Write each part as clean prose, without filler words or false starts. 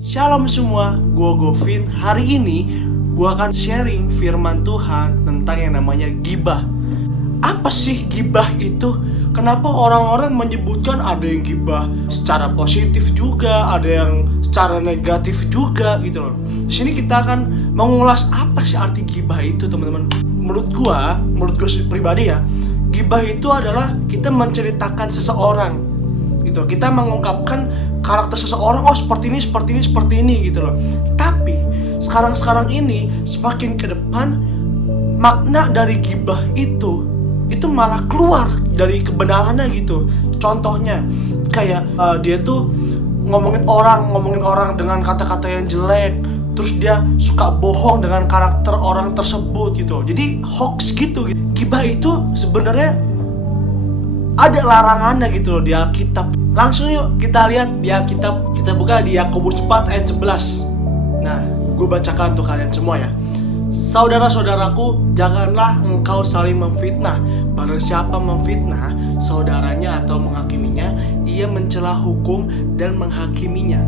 Shalom semua, gue Govin. Hari ini gue akan sharing firman Tuhan tentang yang namanya gibah. Apa sih gibah itu? Kenapa orang-orang menyebutkan ada yang gibah secara positif juga, ada yang secara negatif juga gitu loh. Di sini kita akan mengulas apa sih arti gibah itu, teman-teman. Menurut gue pribadi ya, gibah itu adalah kita menceritakan seseorang gitu. Kita mengungkapkan karakter seseorang, oh seperti ini gitu loh. Tapi sekarang ini semakin ke depan makna dari gibah itu malah keluar dari kebenarannya gitu. Contohnya kayak dia tuh ngomongin orang dengan kata-kata yang jelek, terus dia suka bohong dengan karakter orang tersebut gitu. Jadi hoax gitu. Gibah itu sebenarnya ada larangannya gitu loh di Alkitab. Langsung yuk kita lihat di Alkitab. Kita buka di Yakobus 4 ayat 11. Nah, gue bacakan untuk kalian semua ya. Saudara-saudaraku, janganlah engkau saling memfitnah. Barang siapa memfitnah saudaranya atau menghakiminya, ia mencela hukum dan menghakiminya.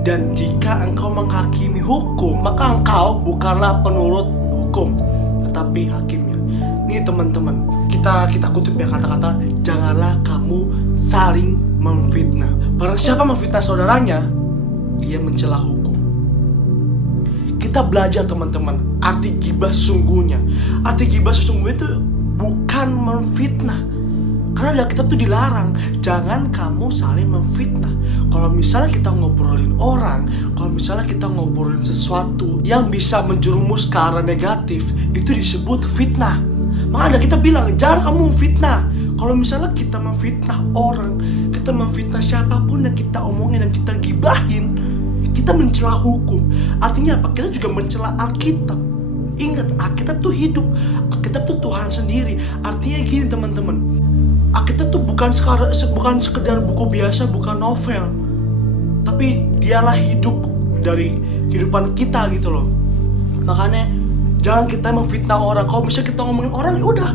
Dan jika engkau menghakimi hukum, maka engkau bukanlah penurut hukum, tetapi hakimnya. Nih teman-teman, kita kutip ya kata-kata, janganlah kamu saling memfitnah. Barang siapa memfitnah saudaranya, ia mencela hukum. Kita belajar teman-teman, arti gibah sesungguhnya. Arti gibah sesungguhnya itu bukan memfitnah. Karena di Alkitab tuh dilarang, jangan kamu saling memfitnah. Kalau misalnya kita ngobrolin orang, kalau misalnya kita ngobrolin sesuatu yang bisa menjerumus ke arah negatif, itu disebut fitnah. Makanya kita bilang, jangan kamu memfitnah. Kalau misalnya kita memfitnah orang, kita memfitnah siapapun yang kita omongin dan kita gibahin, kita mencela hukum. Artinya apa? Kita juga mencela Alkitab. Ingat, Alkitab tuh hidup. Alkitab tuh Tuhan sendiri. Artinya gini teman-teman, Alkitab tuh bukan sekedar buku biasa, bukan novel, tapi dialah hidup dari kehidupan kita gitu loh. Makanya jangan kita memfitnah orang. Kalau misalnya kita ngomongin orang, ya udah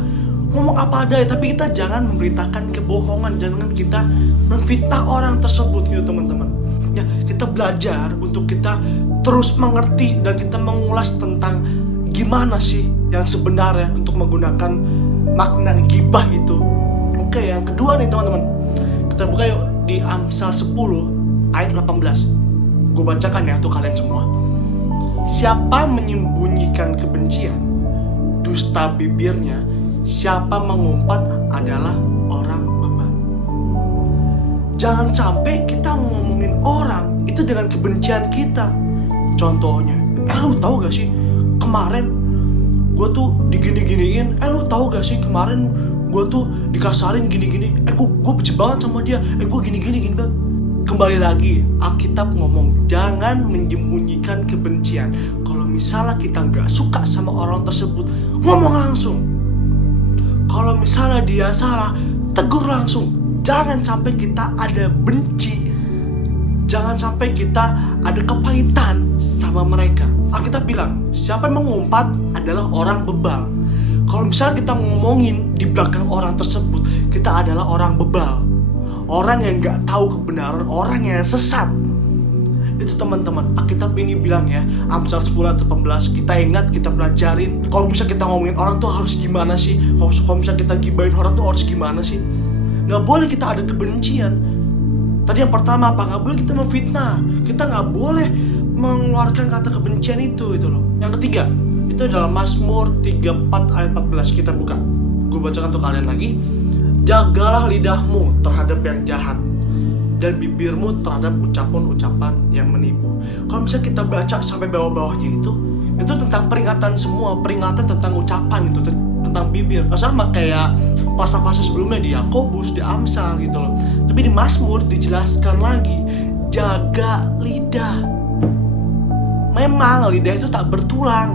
ngomong apa adanya, tapi kita jangan memberitakan kebohongan, jangan kita memfitnah orang tersebut gitu teman-teman. Ya, kita belajar untuk kita terus mengerti dan kita mengulas tentang gimana sih yang sebenarnya untuk menggunakan makna gibah itu. Oke, yang kedua nih teman-teman, kita buka yuk di Amsal 10 ayat 18. Gue bacakan ya untuk kalian semua. Siapa menyembunyikan kebencian, dusta bibirnya, siapa mengumpat adalah orang beban. Jangan sampai kita ngomongin orang itu dengan kebencian kita. Contohnya, lu tahu gak sih kemarin gue tuh digini-giniin, lu tahu gak sih kemarin gue tuh dikasarin gini-gini, gue benci banget sama dia, gue gini banget. Kembali lagi, Alkitab ngomong jangan menyembunyikan kebencian. Kalau misalnya kita gak suka sama orang tersebut, ngomong langsung. Kalau misalnya dia salah, tegur langsung. Jangan sampai kita ada benci, jangan sampai kita ada kepahitan sama mereka. Alkitab bilang, siapa yang mengumpat adalah orang bebal. Kalau misalnya kita ngomongin di belakang orang tersebut, kita adalah orang bebal, orang yang gak tahu kebenaran, orang yang sesat. Itu teman-teman, Alkitab ini bilang ya, Amsal 10 atau 18, kita ingat, kita pelajarin. Kalau misalnya kita ngomongin orang tuh harus gimana sih? Kalau misalnya kita gibahin orang tuh harus gimana sih? Gak boleh kita ada kebencian. Tadi yang pertama apa? Gak boleh kita memfitnah. Kita gak boleh mengeluarkan kata kebencian itu loh. Yang ketiga, itu adalah Mazmur 34 ayat 14. Kita buka, gue bacakan untuk kalian lagi. Jagalah lidahmu terhadap yang jahat, dan bibirmu terhadap ucapan-ucapan yang menipu. Kalau misalnya kita baca sampai bawah-bawahnya itu tentang peringatan semua, peringatan tentang ucapan itu, tentang bibir. Sama kayak pasal-pasal sebelumnya di Yakobus, di Amsal gitu loh. Tapi di Mazmur dijelaskan lagi, jaga lidah. Memang lidah itu tak bertulang,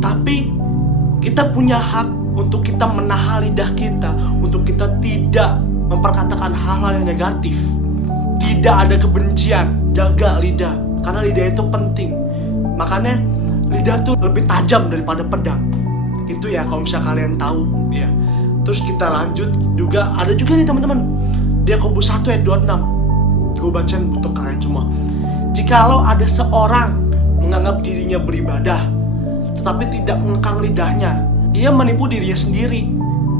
tapi kita punya hak untuk kita menahan lidah kita, untuk kita tidak memperkatakan hal-hal yang negatif. Tidak ada kebencian, jaga lidah, karena lidah itu penting. Makanya lidah itu lebih tajam daripada pedang. Itu ya kalau misalnya kalian tahu ya. Terus kita lanjut juga, ada juga nih teman-teman, di Yakobus 1 ayat 26. Gue bacain untuk kalian semua. Jika Jikalau ada seorang menganggap dirinya beribadah, tetapi tidak mengekang lidahnya, ia menipu dirinya sendiri,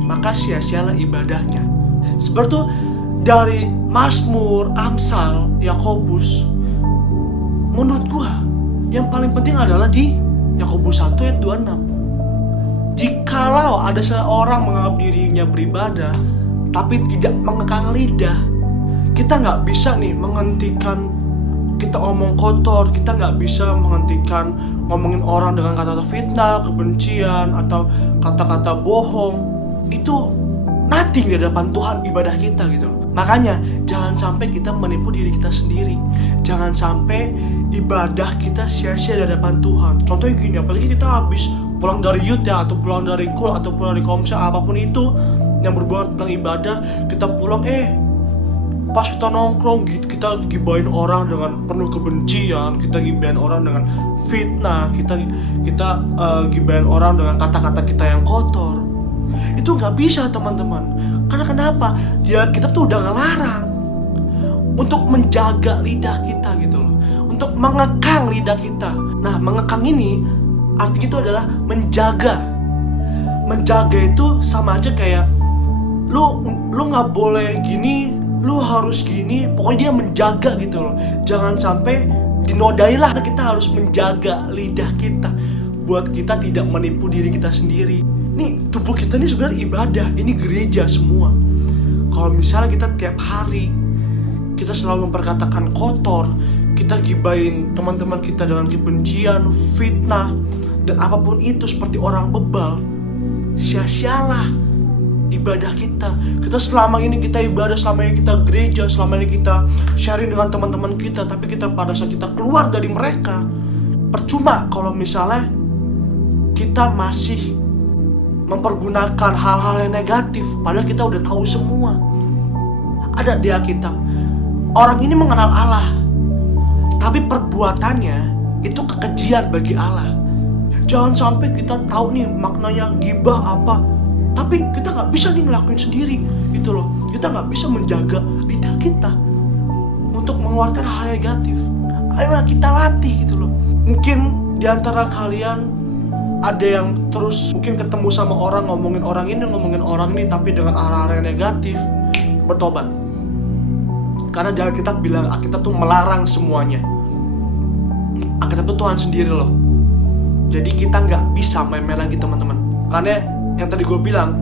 maka sia-sialah ibadahnya. Seperti itu dari Mazmur, Amsal, Yakobus. Menurut gua, yang paling penting adalah di Yakobus 1 ayat 26. Jikalau ada seorang menganggap dirinya beribadah, tapi tidak mengekang lidah, kita nggak bisa nih menghentikan kita omong kotor, kita nggak bisa menghentikan ngomongin orang dengan kata-kata fitnah, kebencian, atau kata-kata bohong. Itu nothing di hadapan Tuhan ibadah kita gitu loh. Makanya jangan sampai kita menipu diri kita sendiri. Jangan sampai ibadah kita sia-sia di hadapan Tuhan. Contohnya gini, apalagi kita habis pulang dari youth ya, atau pulang dari kul, atau pulang dari komsel, apapun itu yang berhubungan tentang ibadah, kita pulang pas kita nongkrong gitu, kita gibahin orang dengan penuh kebencian, kita gibahin orang dengan fitnah, kita gibahin orang dengan kata-kata kita yang kotor. Itu nggak bisa teman-teman. Karena kenapa? Kita tuh udah ngelarang untuk menjaga lidah kita gitu loh, untuk mengekang lidah kita. Nah, mengekang ini artinya itu adalah menjaga. Menjaga itu sama aja kayak lu nggak boleh gini, lu harus gini, pokoknya dia menjaga gitu loh. Jangan sampai dinodailah. Kita harus menjaga lidah kita buat kita tidak menipu diri kita sendiri. Nih, tubuh kita ini sebenarnya ibadah, ini gereja semua. Kalau misalnya kita tiap hari kita selalu memperkatakan kotor, kita gibain teman-teman kita dengan kebencian, fitnah, dan apapun itu seperti orang bebal, sia-sialah ibadah kita. Kita selama ini kita ibadah, selama ini kita gereja, selama ini kita sharing dengan teman-teman kita, tapi kita pada saat kita keluar dari mereka, percuma kalau misalnya kita masih mempergunakan hal-hal yang negatif, padahal kita udah tahu semua. Ada di Alkitab, orang ini mengenal Allah, tapi perbuatannya itu kekejian bagi Allah. Jangan sampai kita tahu nih maknanya gibah apa, tapi kita nggak bisa nih ngelakuin sendiri gitu loh. Kita nggak bisa menjaga lidah kita untuk mengeluarkan hal negatif. Ayolah kita latih gitu loh. Mungkin diantara kalian ada yang terus mungkin ketemu sama orang, ngomongin orang ini tapi dengan arah-arah yang negatif. Bertobat. Karena di Alkitab bilang, Alkitab tuh melarang semuanya. Alkitab tuh Tuhan sendiri loh. Jadi kita nggak bisa main-main lagi teman-teman. Karena yang tadi gue bilang,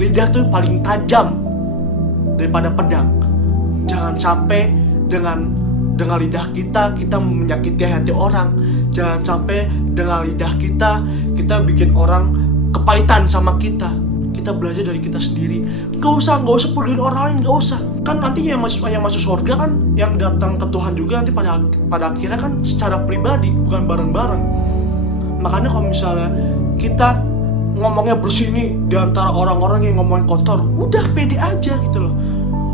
lidah tuh paling tajam daripada pedang. Jangan sampai dengan lidah kita menyakiti hati orang. Jangan sampai dengan lidah kita bikin orang kepahitan sama kita. Kita belajar dari kita sendiri. Gak usah peduliin orang lain, gak usah. Kan nantinya yang masuk surga kan, yang datang ke Tuhan juga nanti pada akhirnya kan secara pribadi, bukan bareng-bareng. Makanya kalau misalnya kita ngomongnya bersih nih di antara orang-orang yang ngomongin kotor, udah pede aja gitu loh.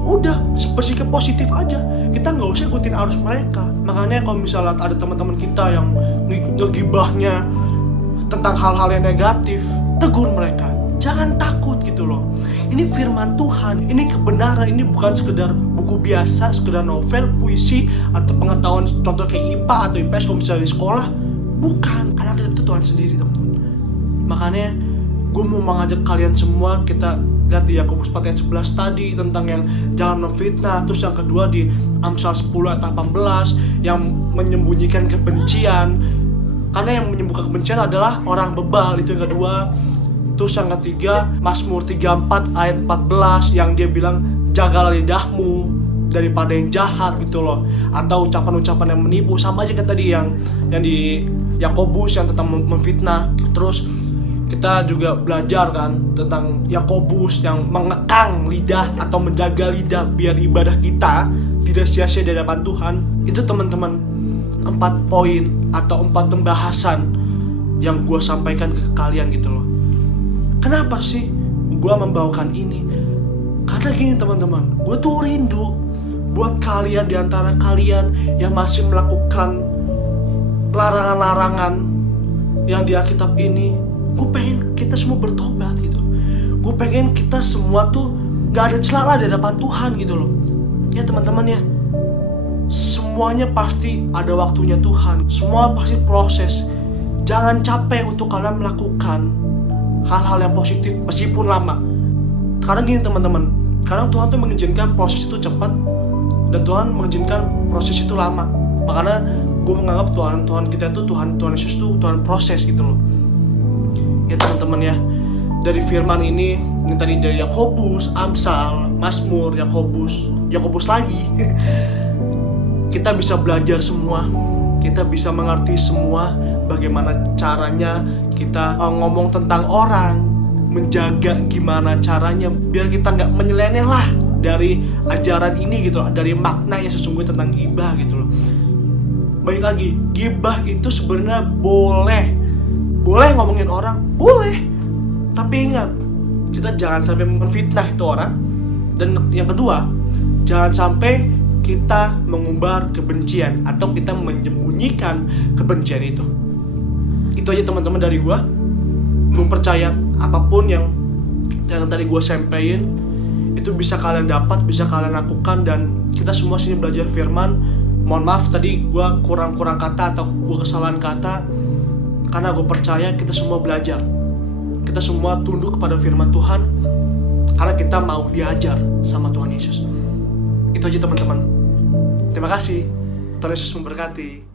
Udah bersikap positif aja. Kita nggak usah ikutin arus mereka. Makanya kalau misalnya ada teman-teman kita yang ngegibahnya tentang hal-hal yang negatif, tegur mereka. Jangan takut gitu loh. Ini firman Tuhan, ini kebenaran, ini bukan sekedar buku biasa, sekedar novel, puisi, atau pengetahuan contoh kayak IPA atau IPS kalau misalnya di sekolah. Bukan, karena kita itu Tuhan sendiri teman-teman. Makanya gue mau mengajak kalian semua, kita lihat di Yakobus 4 ayat 11 tadi tentang yang jangan memfitnah. Terus yang kedua di Amsal 10 ayat 18 yang menyembunyikan kebencian. Karena yang menyembunyikan kebencian adalah orang bebal, itu yang kedua. Terus yang ketiga Mazmur 34 ayat 14 yang dia bilang jagalah lidahmu daripada yang jahat gitu loh. Atau ucapan-ucapan yang menipu, sama aja kayak tadi yang di Yakobus yang tentang memfitnah. Terus kita juga belajar kan tentang Yakobus yang mengekang lidah atau menjaga lidah biar ibadah kita tidak sia-sia di hadapan Tuhan. Itu teman-teman 4 poin atau 4 pembahasan yang gue sampaikan ke kalian gitu loh. Kenapa sih gue membawakan ini? Karena gini teman-teman, gue tuh rindu buat kalian di antara kalian yang masih melakukan larangan-larangan yang di Alkitab ini. Gue pengen kita semua bertobat gitu. Gue pengen kita semua tuh gak ada celah di hadapan Tuhan gitu loh. Ya teman-teman ya, Semuanya pasti ada waktunya Tuhan. Semua pasti proses. Jangan capek untuk kalian melakukan hal-hal yang positif meskipun lama. Karena gini teman-teman, kadang Tuhan tuh mengizinkan proses itu cepat dan Tuhan mengizinkan proses itu lama. Makanya gue menganggap Tuhan kita itu Tuhan Yesus itu Tuhan proses gitu loh. Ya teman-teman ya, dari firman ini yang tadi dari Yakobus, Amsal, Mazmur, Yakobus lagi kita bisa belajar semua, kita bisa mengerti semua bagaimana caranya kita ngomong tentang orang, menjaga gimana caranya biar kita nggak menyeleneh lah dari ajaran ini gitu loh, dari makna yang sesungguhnya tentang gibah gitu loh. Baik lagi, gibah itu sebenarnya boleh ngomongin orang, boleh. Tapi ingat, kita jangan sampai menfitnah itu orang. Dan yang kedua, jangan sampai kita mengumbar kebencian atau kita menyembunyikan kebencian itu. Itu aja teman-teman dari gua. Gue percaya apapun yang tadi gue sampaikan itu bisa kalian dapat, bisa kalian lakukan, dan kita semua sini belajar firman. Mohon maaf tadi gue kurang kata atau gue kesalahan kata, karena gue percaya kita semua belajar, kita semua tunduk kepada firman Tuhan karena kita mau diajar sama Tuhan Yesus. Itu aja teman-teman. Terima kasih. Tuhan Yesus memberkati.